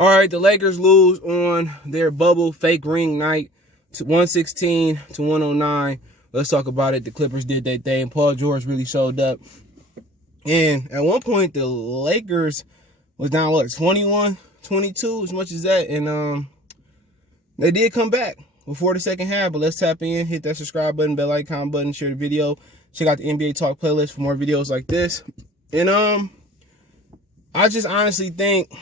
All right, the Lakers lose on their bubble fake ring night to 116 to 109. Let's talk about it. The Clippers did their thing. Paul George really showed up. And at one point, the Lakers was down, 21-22, as much as that. And they did come back before the second half. But let's tap in, hit that subscribe button, bell icon button, share the video. Check out the NBA Talk playlist for more videos like this. And I just honestly think,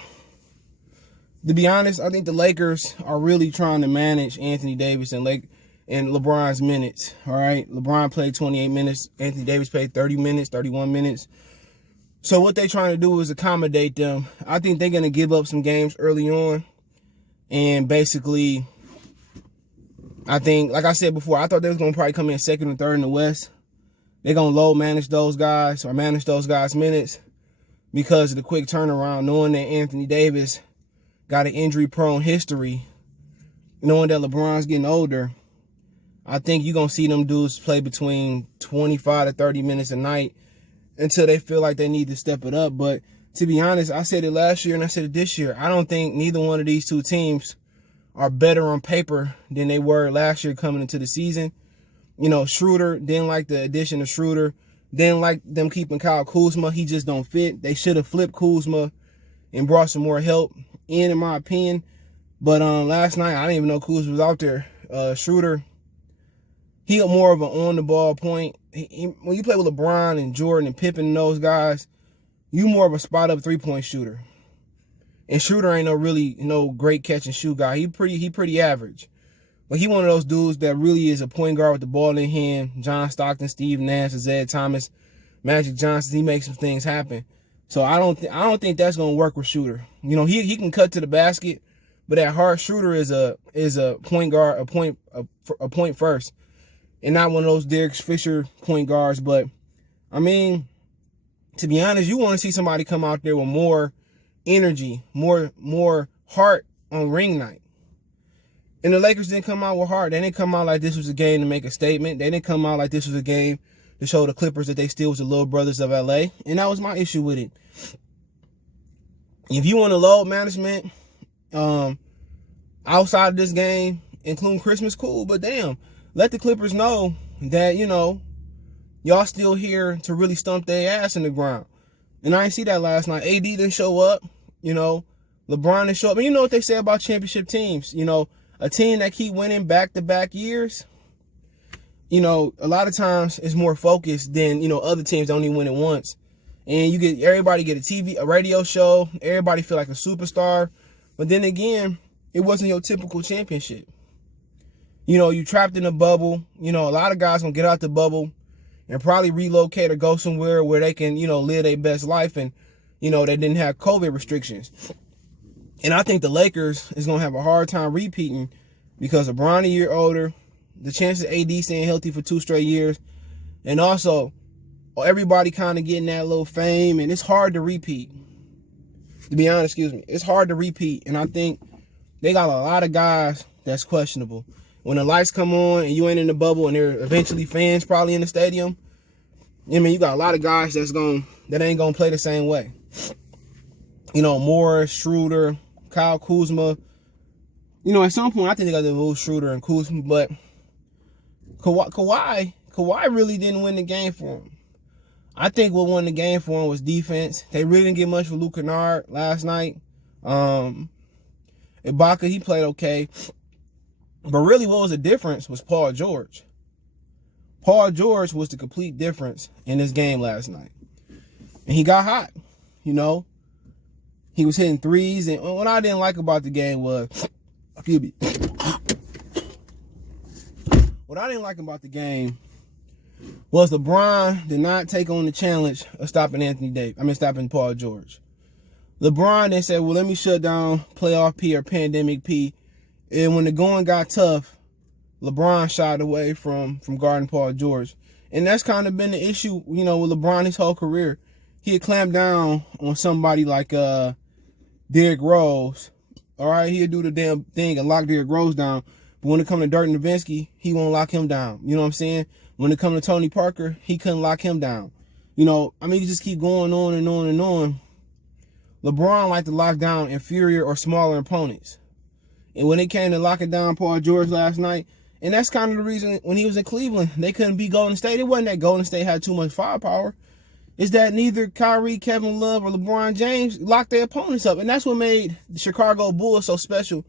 to be honest, I think the Lakers are really trying to manage Anthony Davis and LeBron's minutes. All right, LeBron played 28 minutes. Anthony Davis played 30 minutes, 31 minutes. So what they're trying to do is accommodate them. I think they're going to give up some games early on. And basically, I think, like I said before, I thought they was going to probably come in second or third in the West. They're going to low manage those guys or manage those guys' minutes because of the quick turnaround, knowing that Anthony Davis got an injury-prone history, knowing that LeBron's getting older. I think you're going to see them dudes play between 25 to 30 minutes a night until they feel like they need to step it up. But to be honest, I said it last year and I said it this year. I don't think neither one of these two teams are better on paper than they were last year coming into the season. You know, Schroeder, didn't like the addition of Schroeder. Didn't like them keeping Kyle Kuzma. He just don't fit. They should have flipped Kuzma and brought some more help in my opinion. But last night, I didn't even know Kuz was out there. Schroeder, he more of an on-the-ball point. When you play with LeBron and Jordan and Pippen and those guys, you more of a spot-up three-point shooter. And Schroeder ain't no great catch-and-shoot guy. He pretty average. But he one of those dudes that really is a point guard with the ball in hand. John Stockton, Steve Nash, Isaiah Thomas, Magic Johnson. He makes some things happen. So I don't think that's gonna work with Schroeder. You know, he can cut to the basket, but at heart, Schroeder is a point guard, a point first, and not one of those Derek Fisher point guards. But I mean, to be honest, you want to see somebody come out there with more energy, more heart on ring night. And the Lakers didn't come out with heart. They didn't come out like this was a game to make a statement. They didn't come out like this was a game to show the Clippers that they still was the little brothers of LA. And that was my issue with it. If you want to load management outside of this game, including Christmas, cool. But damn, let the Clippers know that, you know, y'all still here to really stump their ass in the ground. And I didn't see that last night. AD didn't show up. You know, LeBron didn't show up. And you know what they say about championship teams. You know, a team that keep winning back-to-back years, you know, a lot of times it's more focused than, you know, other teams don't even win it once. And everybody get a radio show. Everybody feel like a superstar. But then again, it wasn't your typical championship. You know, you trapped in a bubble. You know, a lot of guys gonna get out the bubble and probably relocate or go somewhere where they can, you know, live their best life and, you know, they didn't have COVID restrictions. And I think the Lakers is gonna have a hard time repeating because LeBron a year older, the chances of AD staying healthy for 2 straight years, and also everybody kind of getting that little fame, and it's hard to repeat. To be honest, it's hard to repeat, and I think they got a lot of guys that's questionable. When the lights come on and you ain't in the bubble, and there are eventually fans probably in the stadium, I mean, you got a lot of guys that ain't gonna play the same way. You know, Morris, Schroeder, Kyle Kuzma. You know, at some point, I think they got to move Schroeder and Kuzma, but Kawhi really didn't win the game for him. I think what won the game for him was defense. They really didn't get much for Luke Kennard last night. Ibaka, he played okay. But really what was the difference was Paul George. Paul George was the complete difference in this game last night. And he got hot, you know. He was hitting threes. And what I didn't like about the game was, what I didn't like about the game was LeBron did not take on the challenge of stopping Paul George. LeBron then said, well, let me shut down playoff P or pandemic P. And when the going got tough, LeBron shied away from guarding Paul George. And that's kind of been the issue, you know, with LeBron his whole career. He had clamped down on somebody like Derrick Rose. All right, he'd do the damn thing and lock Derrick Rose down. But when it comes to Dirk Nowitzki, he won't lock him down. You know what I'm saying? When it comes to Tony Parker, he couldn't lock him down. You know, I mean, you just keep going on and on and on. LeBron liked to lock down inferior or smaller opponents. And when it came to locking down Paul George last night, and that's kind of the reason when he was in Cleveland, they couldn't beat Golden State. It wasn't that Golden State had too much firepower. It's that neither Kyrie, Kevin Love, or LeBron James locked their opponents up. And that's what made the Chicago Bulls so special.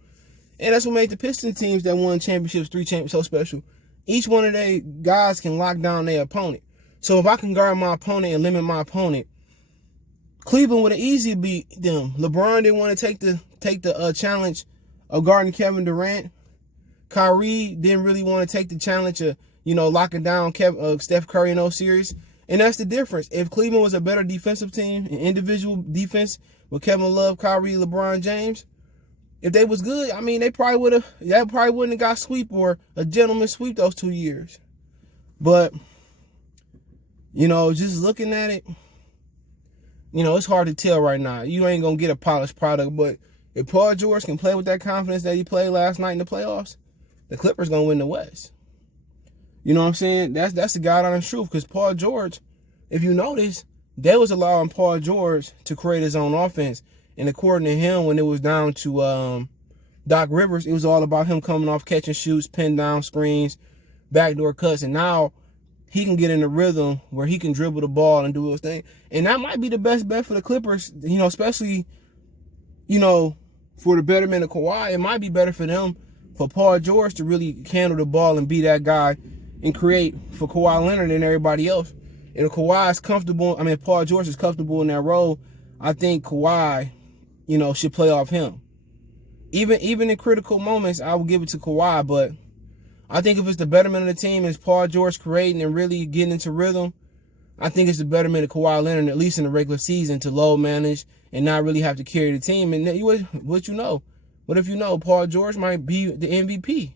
And that's what made the Pistons teams that won championships, 3 championships, so special. Each one of their guys can lock down their opponent. So if I can guard my opponent and limit my opponent, Cleveland would have easily beat them. LeBron didn't want to take the challenge of guarding Kevin Durant. Kyrie didn't really want to take the challenge of, locking down Steph Curry in those series. And that's the difference. If Cleveland was a better defensive team, an individual defense with Kevin Love, Kyrie, LeBron James, if they was good, they probably wouldn't have got sweep or a gentleman sweep those 2 years. But, just looking at it, it's hard to tell right now. You ain't going to get a polished product, but if Paul George can play with that confidence that he played last night in the playoffs, the Clippers going to win the West. You know what I'm saying? That's the God honest truth, because Paul George, if you notice, they was allowing Paul George to create his own offense. And according to him, when it was down to Doc Rivers, it was all about him coming off catch and shoots, pin down screens, backdoor cuts. And now he can get in a rhythm where he can dribble the ball and do his thing. And that might be the best bet for the Clippers, especially, for the betterment of Kawhi. It might be better for them, for Paul George to really handle the ball and be that guy and create for Kawhi Leonard and everybody else. And if Kawhi is comfortable, Paul George is comfortable in that role, I think Kawhi, should play off him. Even in critical moments, I would give it to Kawhi, but I think if it's the betterment of the team, is Paul George creating and really getting into rhythm, I think it's the betterment of Kawhi Leonard, at least in the regular season, to load manage and not really have to carry the team. And what if Paul George might be the MVP?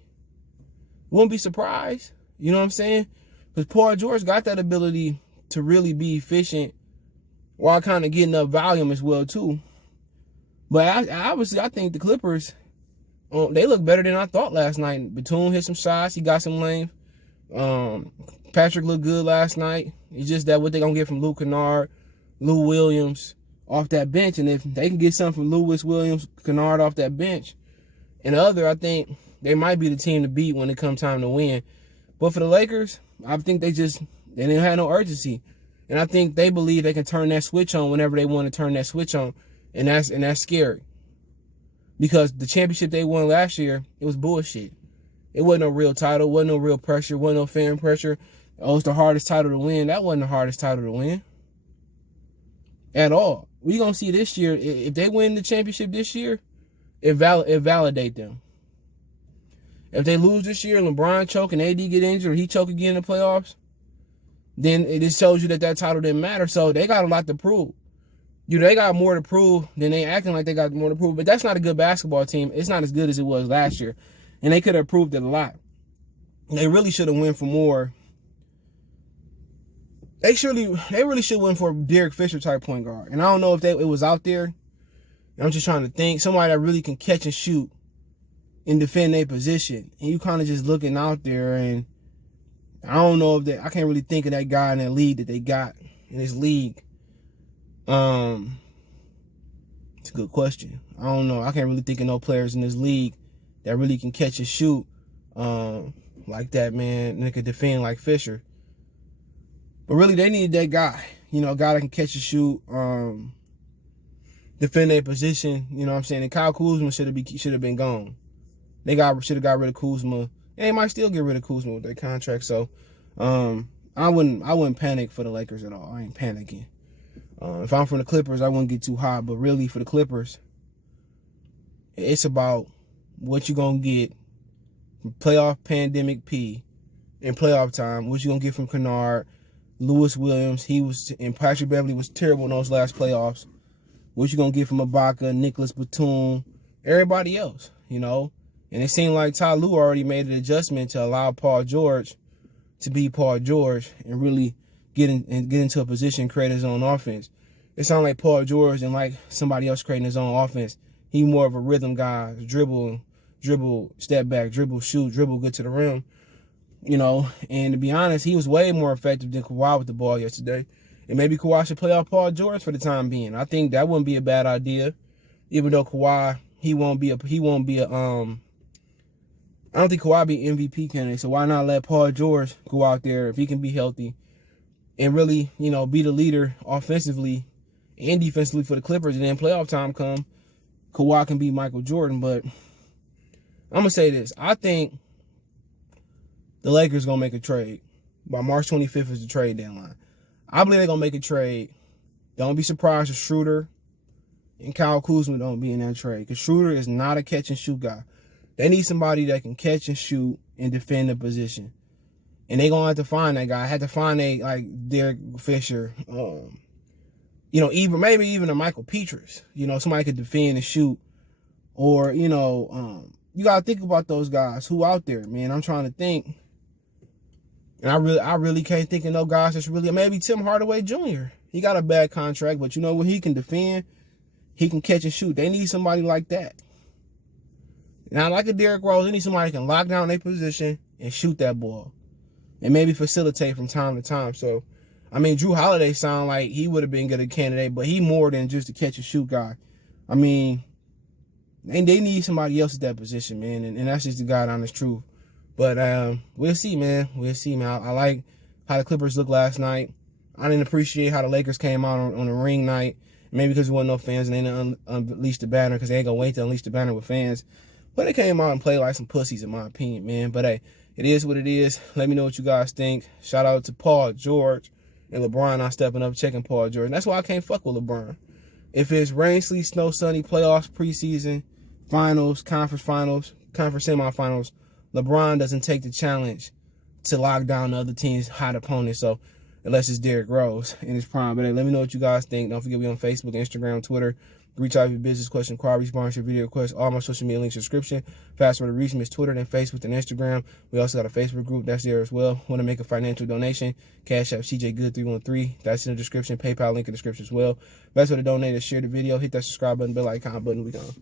Wouldn't be surprised. You know what I'm saying? Because Paul George got that ability to really be efficient while kind of getting up volume as well, too. But I think the Clippers, they look better than I thought last night. Batum hit some shots. He got some length. Patrick looked good last night. It's just that what they're going to get from Luke Kennard, Lou Williams off that bench. And if they can get something from Lewis, Williams, Kennard off that bench, and the other, I think they might be the team to beat when it comes time to win. But for the Lakers, I think they didn't have no urgency. And I think they believe they can turn that switch on whenever they want to turn that switch on. And that's scary. Because the championship they won last year, it was bullshit. It wasn't no real title, wasn't no real pressure, wasn't no fan pressure. Oh, it's the hardest title to win. That wasn't the hardest title to win. At all. We're going to see this year, if they win the championship this year, it validate them. If they lose this year, LeBron choke and AD get injured, or he choke again in the playoffs, then it just shows you that title didn't matter. So they got a lot to prove. They got more to prove than they acting like they got more to prove. But that's not a good basketball team. It's not as good as it was last year. And they could have proved it a lot. They really should have went for more. They really should win for a Derek Fisher type point guard. And I don't know if it was out there. I'm just trying to think. Somebody that really can catch and shoot and defend their position. And you kind of just looking out there, and I don't know if I can't really think of that guy in that league that they got in this league. It's a good question. I don't know. I can't really think of no players in this league that really can catch and shoot like that, man. And they could defend like Fisher. But really, they need that guy. A guy that can catch and shoot, defend their position. You know what I'm saying? And Kyle Kuzma should have been gone. They should have got rid of Kuzma. And they might still get rid of Kuzma with their contract. So I wouldn't panic for the Lakers at all. I ain't panicking. If I'm from the Clippers, I wouldn't get too hot. But really, for the Clippers, it's about what you're going to get from playoff pandemic P in playoff time. What you're going to get from Kennard, Lewis Williams. And Patrick Beverly was terrible in those last playoffs. What you're going to get from Ibaka, Nicholas Batum, everybody else, And it seemed like Ty Lue already made an adjustment to allow Paul George to be Paul George and really get into a position, create his own offense. It sounded like Paul George and like somebody else creating his own offense. He more of a rhythm guy, dribble, step back, dribble, shoot, dribble, get to the rim. And to be honest, he was way more effective than Kawhi with the ball yesterday. And maybe Kawhi should play off Paul George for the time being. I think that wouldn't be a bad idea. Even though Kawhi, I don't think Kawhi be MVP candidate. So why not let Paul George go out there if he can be healthy and really, be the leader offensively and defensively for the Clippers, and then playoff time come, Kawhi can be Michael Jordan. But I'm going to say this. I think the Lakers going to make a trade. By March 25th is the trade deadline. I believe they're going to make a trade. Don't be surprised if Schroeder and Kyle Kuzma don't be in that trade, because Schroeder is not a catch-and-shoot guy. They need somebody that can catch and shoot and defend the position. And they're going to have to find that guy. I had to find Derek Fisher, maybe even a Michael Petras. Somebody could defend and shoot. Or, you got to think about those guys. Who out there, man? I'm trying to think. And I really can't think of no guys that's really, maybe Tim Hardaway Jr. He got a bad contract, but you know what? He can defend. He can catch and shoot. They need somebody like that. Now, like a Derrick Rose, they need somebody who can lock down their position and shoot that ball. And maybe facilitate from time to time. So, Drew Holiday sounded like he would have been good a candidate, but he more than just a catch and shoot guy. And they need somebody else at that position, man. And that's just the God honest truth. But we'll see, man. I like how the Clippers looked last night. I didn't appreciate how the Lakers came out on the ring night. Maybe because there wasn't no fans and they didn't unleash the banner, because they ain't going to wait to unleash the banner with fans. But they came out and played like some pussies, in my opinion, man. But, hey, it is what it is. Let me know what you guys think. Shout out to Paul George and LeBron not stepping up, checking Paul George. And that's why I can't fuck with LeBron. If it's rain, sleet, snow, sunny, playoffs, preseason, finals, conference semifinals, LeBron doesn't take the challenge to lock down the other team's hot opponents. So, unless it's Derrick Rose in his prime. But hey, let me know what you guys think. Don't forget, we on Facebook, Instagram, Twitter. Reach out with your business question, query, sponsorship, video requests, all my social media links, description. Fast way to reach me is Twitter, then Facebook, then Instagram. We also got a Facebook group that's there as well. Want to make a financial donation? Cash App CJ Good 313. That's in the description. PayPal link in the description as well. Best way to donate is share the video, hit that subscribe button, bell icon button. We gone.